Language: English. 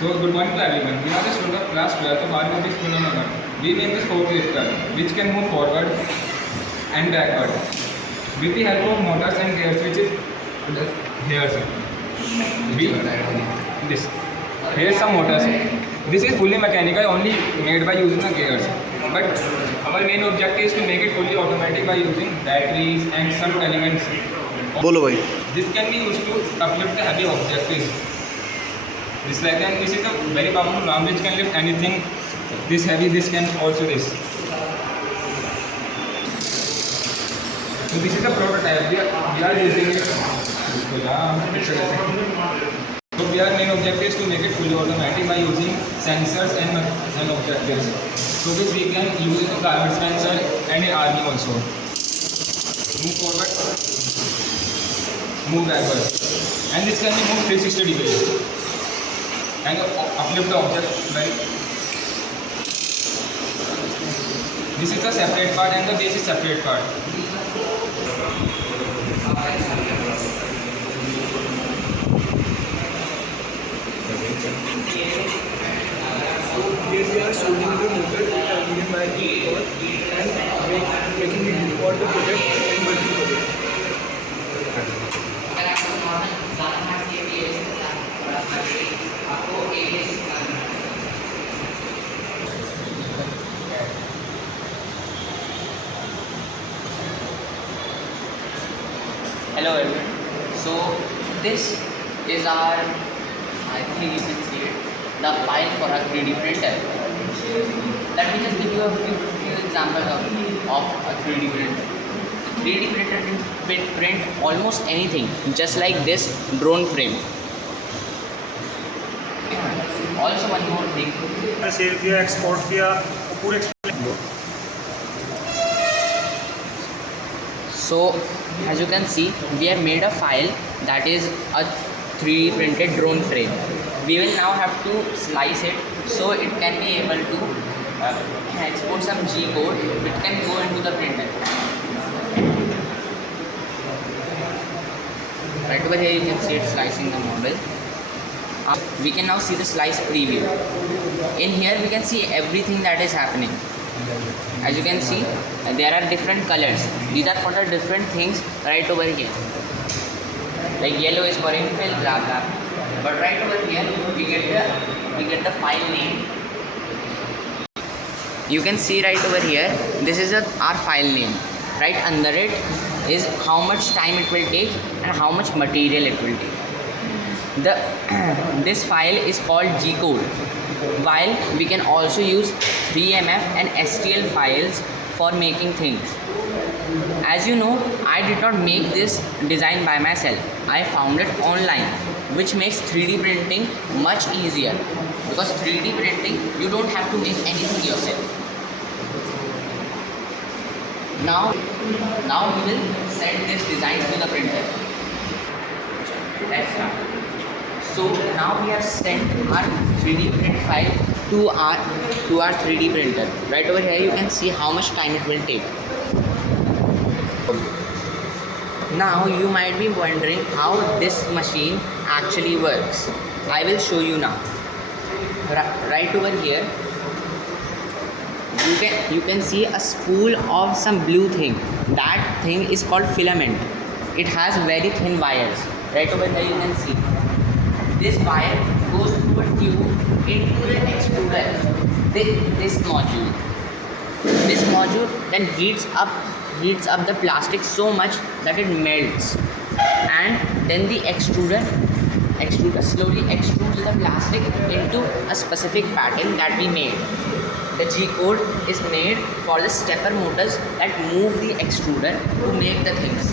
So good morning to everyone. We are the students of class 12 of Robotics school number 1. We make this forklifter which can move forward and backward with the help of motors and gears, which is here. This here is some motors. This is fully mechanical, only made by using the gears. But our main objective is to make it fully automatic by using batteries and some elements. बोलो भाई. This can be used to uplift the heavy objects. This like and this is a very powerful arm which can lift anything this heavy. This can also this. So this is a prototype. We are using it. So our main objective is to make it fully automatic by using sensors and objectives. So this we can use in garbage sensor and in army also. Move forward, move backward, and this can be moved 360 degrees and uplift the object right. This is the separate part and the base is separate part. So here we are soldering the motor given by the cord and making it for the project and multi-project. Hello everyone. So this is our, I think you can see it, the file for our 3D printer. Let me just give you a few examples of a 3D printer. The 3D printer can print almost anything, just like this drone frame. Also one more thing. Sale किया, export किया, पूरे So as you can see, we have made a file that is a 3D printed drone frame. We will now have to slice it so it can be able to export some G code which can go into the printer. Right over here you can see it slicing the model. We can now see the slice preview. In here we can see everything that is happening. As you can see, there are different colors. These are for the different things right over here. Like yellow is for infill, blah blah. But right over here, we get the file name. You can see right over here. This is our file name. Right under it is how much time it will take and how much material it will take. This file is called G code. While we can also use 3MF and STL files for making things. As you know, I did not make this design by myself. I found it online, which makes 3D printing much easier. Because 3D printing, you don't have to make anything yourself. Now we will send this design to the printer. Let's start. So now we have sent our 3D print file to our 3D printer. Right over here you can see how much time it will take. Now you might be wondering how this machine actually works. I will show you now. Right over here you can see a spool of some blue thing. That thing is called filament. It has very thin wires. Right over here you can see. This wire goes through a tube into the extruder, this module. This module then heats up the plastic so much that it melts, and then the extruder slowly extrudes the plastic into a specific pattern that we made. The G code is made for the stepper motors that move the extruder to make the things.